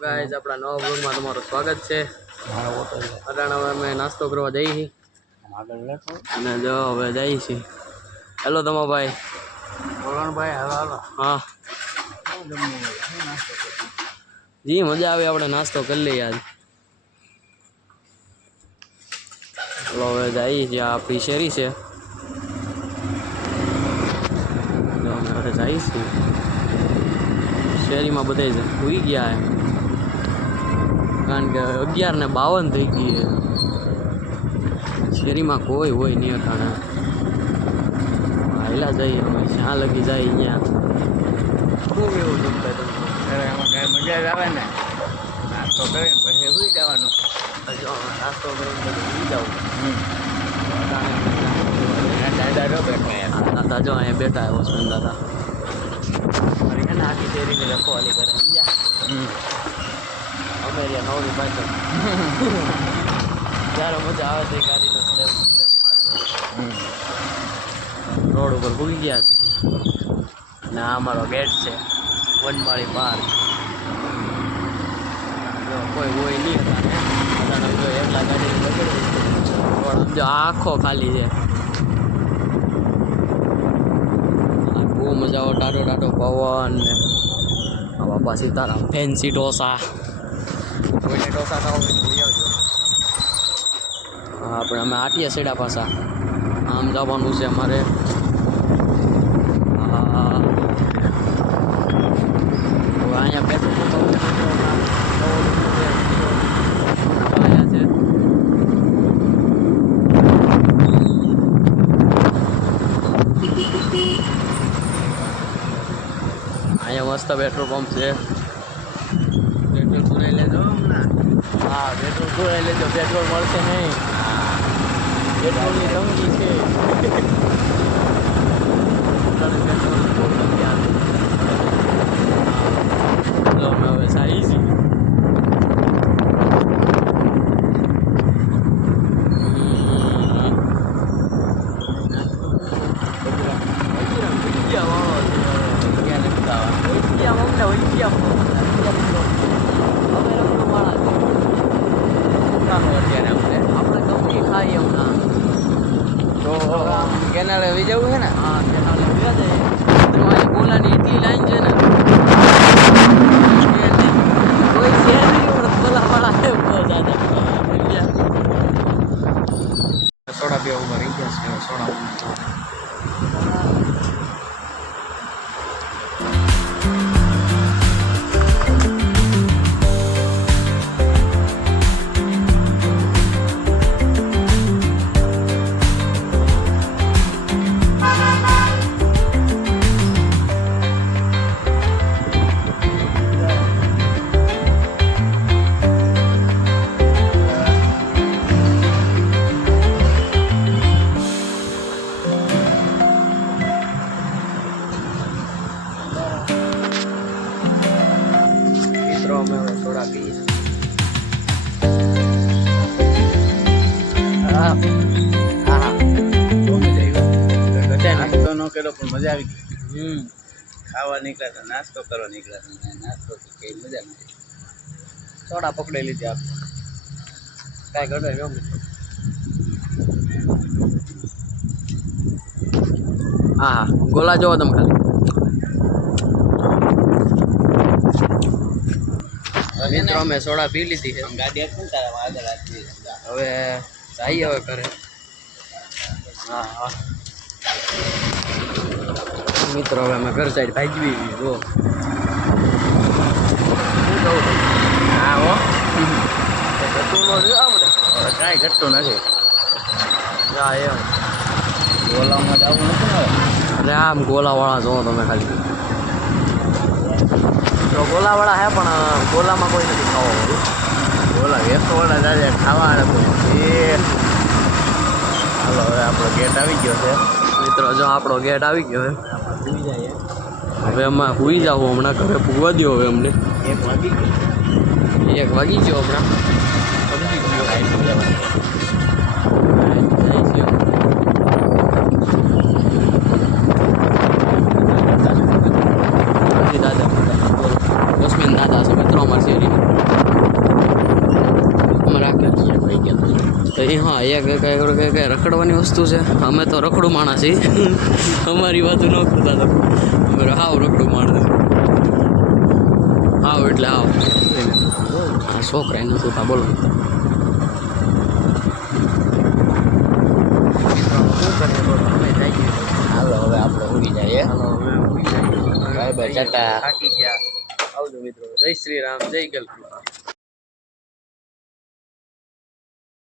Guys આપણા નવા બ્લોગમાં તમારું સ્વાગત છે. અટાણે અમે નાસ્તો કરવા જઈએ છીએ અને જો હવે જઈએ છીએ. હેલો તમા ભાઈ ભાઈ હાલો હા જી મજા આવે આપણે નાસ્તો કરી લઈએ આજ. ચલો હવે જઈએ છીએ. આ આપણી શેરી છે. અમે હવે જઈએ છીએ. શેરીમાં બધા સુઈ ગયા છે કારણ કે 11:52 થઈ ગઈ છે. શેરીમાં કોઈ હોય નહીં અટાણે. હાલા જઈએ અમે જ્યાં લગી જાય ત્યાં. ખૂબ એવું દુખતા તમને એમાં કાંઈ મજા જ આવે ને. નાસ્તો કરીને પછી સુઈ જવાનું. જો નાસ્તો કરીને પછી સુઈ જાઉં. દાદા જો અહીંયા બેઠા હે વોચમેન દાદા. મારી છે ને આખી શેરીને રખવાલી કરે સમજ્યા. અમે રહ્યા નવની પાછળ જ્યારે મજા આવે છે ગાડીનો સ્લેપ મારવી. રોડ ઉપર ભૂલી ગયા છે અને આ અમારો ગેટ છે વનમાળી પાર્ક. જો કોઈ હોય નહીં હતા જો એકલા ગાડી રોડ જો આખો ખાલી છે. બહુ મજા આવે. ટાટો ટાટો પવન ને આ બાપા સીતારામ ફેન્સી ઢોસા. કોઈને ઢોસા ખાવ હોય તો લઈ આવજો. હા આપણે અમે આટીએ સેડા પાછા આમ જવાનું છે અમારે. અહીંયા પેટ્રોલ પંપ છે. અહીંયા મસ્ત પેટ્રોલ પંપ છે. પેટ્રોલ પુરાઈ લેજો હમણાં. હા પેટ્રોલ પુરાઈ લેજો. પેટ્રોલ મળશે નહીં. પેટ્રોલની તંગી છે. અમે હવે સારી છીએ. આપણે કંપની ખાઈએ હમણાં તો કેનાલે આવી જવું છે ને. હા કેનાલે વ્યા જાય. તમારી બોલાની એટલી લાઈન છે ને કોઈ શેર નહીં બોલાવાળા છે સોડા પીવા ઉભા રહી ગયા છે. સોડા અમે હવે સોડા પીએ. હા હા બહુ મજા આવી. ઘટે ને નાસ્તો ન કર્યો પણ મજા આવી ગઈ. હમ ખાવા નીકળ્યા હતા, નાસ્તો કરવા નીકળ્યા હતા. નાસ્તો તો કઈ મજા નથી. સોડા પકડી લીધી આપણે. કાંઈ ઘટે નહીં. હા ગોલા જોવો તમે ખાલી. મિત્રો અમે સોડા પી લીધી છે. ગાડી હતી ને તારા આગળ હતી. હવે જઈએ હવે ઘરે. હા હા મિત્રો હવે અમે ઘર સાઈડ ભાગવી જો હા હો ઘટતું ન જોયું આપણે. હવે કાંઈ ઘટતું નથી. હા એમ ગોલામાં જવું નથી ને હવે. અરે આમ ગોલાવાળા જોવો તમે ખાલી. તો ગોલાવાળા હે પણ ગોલામાં કોઈ નથી ખાવા વાળું. ગોલા વેસવાળા જાય ખાવા હતું. એ હાલો હવે આપણો ગેટ આવી ગયો છે. મિત્રો જો આપણો ગેટ આવી ગયો છે. આપણે સુઈ જઈએ. હવે અમે સુઈ જાવ હમણાં ઘરે પૂગવા દો. હવે અમને 1 વાગી ગયો. 1 વાગી ગયો હમણાં. સમજી ગયો કાંઈ જવાનું. દાદા વોચમેન દાદા છે મિત્રો અમારી શેરીમાં. એક રખડવાની વસ્તુ છે. અમે તો રખડું માણસ છીએ. અમારી વાતો ન કરતા તો અમે હાવ રખડું માણસ. હાવ એટલે હાવ. આ છોકરા એનું શું બોલો. હાલો હવે આપણે ઉડી જઈએ. હાલો હવે બાય બાય, ટાટા. થાકી ગયા. આવજો મિત્રો. જય શ્રી રામ, જય ગલકી.